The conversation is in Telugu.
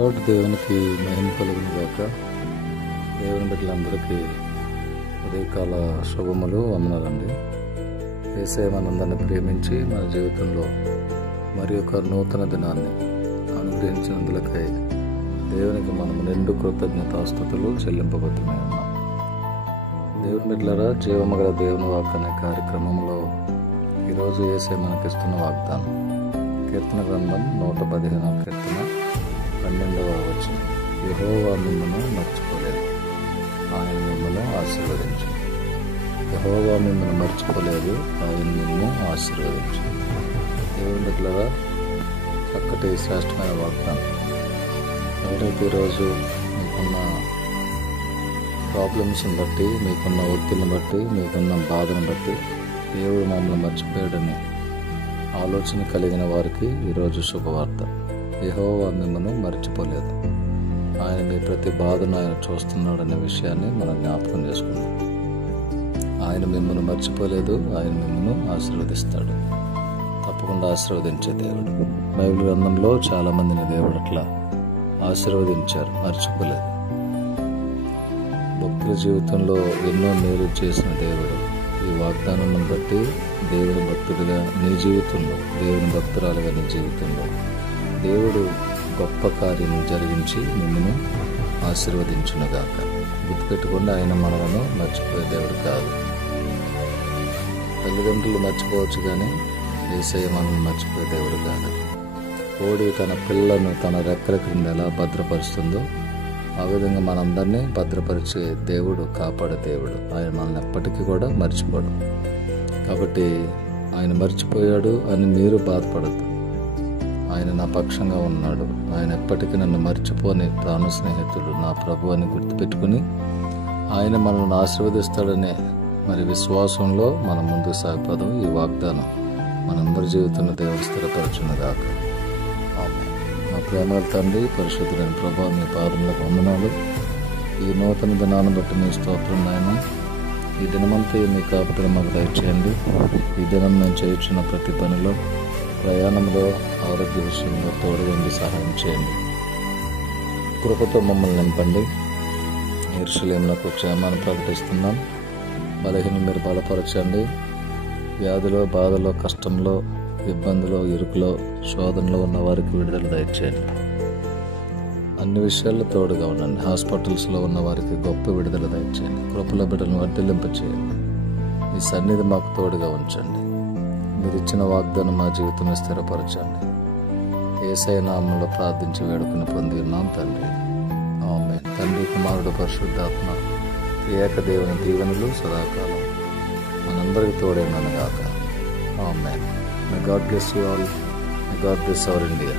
కాబట్టి దేవునికి మహిమ కలుగును గాక. దేవుని బిడ్డలందరికీ ఉదయకాల శుభములు, వందనాలండి. యేసయ్య మనందరిని ప్రేమించి మన జీవితంలో మరి ఒక నూతన దినాన్ని అనుగ్రహించినందులకై దేవునికి మనము నిండు కృతజ్ఞతాస్తుతులు చెల్లింపబడుతూనే ఉన్నాం. దేవుని బిడ్డలారా, జీవము గల దేవుని వాక్ అనే కార్యక్రమంలో ఈరోజు యేసయ్య మనకిస్తున్న వాగ్దానం కీర్తన గ్రంథం 115వ కీర్తన 12వ వచనం. యెహోవా మిమ్మును మర్చిపోలేదు, ఆయన మిమ్మల్ని ఆశీర్వదించు. యెహోవా మిమ్మల్ని మర్చిపోలేదు, ఆయన మిమ్మల్ని ఆశీర్వదించు. దేవుని బిడ్డలారా, చక్కటి శ్రేష్టమైన వాగ్దానం. ఎవరైతే ఈరోజు మీకున్న ప్రాబ్లమ్స్ని బట్టి, మీకున్న ఒత్తిడిని బట్టి, మీకున్న బాధను బట్టి దేవుడు మమ్మల్ని మర్చిపోయాడని ఆలోచన కలిగిన వారికి ఈరోజు శుభవార్త. యెహోవా మిమ్మల్ని మర్చిపోలేదు, ఆయన మీ ప్రతి బాధను ఆయన చూస్తున్నాడనే విషయాన్ని మనం జ్ఞాపకం చేసుకుందాం. ఆయన మిమ్మల్ని మర్చిపోలేదు, ఆయన మిమ్మల్ని ఆశీర్వదిస్తాడు. తప్పకుండా ఆశీర్వదించే దేవుడు. బైబిల్ గ్రంథంలో చాలా మందిని దేవుడు అట్లా ఆశీర్వదించారు, మర్చిపోలేదు. భక్తుల జీవితంలో ఎన్నో మేలు చేసిన దేవుడు ఈ వాగ్దానం బట్టి దేవుని భక్తుడిగా నీ జీవితంలో, దేవుని భక్తురాలుగా నీ జీవితంలో దేవుడు గొప్ప కార్యం జరిగించి మిమ్మల్ని ఆశీర్వదించునుగాక. గుర్తుపెట్టుకోండి, ఆయన మనలను మర్చిపోయే దేవుడు కాదు. తల్లిదండ్రులు మర్చిపోవచ్చు, కానీ యేసయ్య మనల్ని మర్చిపోయే దేవుడు కాదు. కోడి తన పిల్లను తన రెక్కల క్రింద ఎలా భద్రపరుస్తుందో ఆ విధంగా మనందరినీ భద్రపరిచే దేవుడు, కాపాడే దేవుడు. ఆయన మనల్ని ఎప్పటికీ కూడా మర్చిపోడు. కాబట్టి ఆయన మర్చిపోయాడు అని మీరు బాధపడద్దు. ఆయన నా పక్షంగా ఉన్నాడు, ఆయన ఎప్పటికీ నన్ను మర్చిపోని ప్రాణ స్నేహితుడు నా ప్రభు అని గుర్తుపెట్టుకుని ఆయన మనల్ని ఆశీర్వదిస్తాడనే మరి విశ్వాసంలో మనం ముందుకు సాగిపోదాం. ఈ వాగ్దానం మనందరి జీవితంలో దేవుడు స్థిరపరచునుగాక. నా ప్రేమల తండ్రి, పరిశుద్ధులైన ప్రభా, మీ పాదములకు వందనాలు. ఈ నూతన దినాన్ని బట్టి మీ స్తోత్రం నాయన. ఈ దినమంతా మీ కాపుదల మాకు దయచేయండి. ఈ దినం మేము చేయుచున్న ప్రతి పనిలో, ప్రయాణంలో, ఆరోగ్య విషయంలో తోడుగండి, సహాయం చేయండి. కృపతో మమ్మల్ని నింపండి. యెరూషలేమునకు క్షేమాన్ని ప్రకటిస్తున్నాం. బలహీన మీరు బలపరచండి. వ్యాధిలో, బాధలో, కష్టంలో, ఇబ్బందిలో, ఇరుకులో, శోధనలో ఉన్న వారికి విడుదల దయచేయండి. అన్ని విషయాల్లో తోడుగా ఉండండి. హాస్పిటల్స్లో ఉన్న వారికి గొప్ప విడుదల దయచేయండి. కృపల బిడ్డలను వర్ధిల్లింప చేయండి. మీ సన్నిధి మాకు తోడుగా ఉంచండి. మీరు ఇచ్చిన వాగ్దానం మా జీవితంలో స్థిరపరచండి. యేసయ్య నామములో ప్రార్థించి వేడుకుని పొంది ఉన్నాం తండ్రి. ఆమేన్. తండ్రి, కుమారుడు, పరిశుద్ధాత్మ ఏక దేవుని దీవెనలు సదాకాలం మనందరికీ తోడైనగాక. ఆమేన్. May God bless you all. May God bless our India.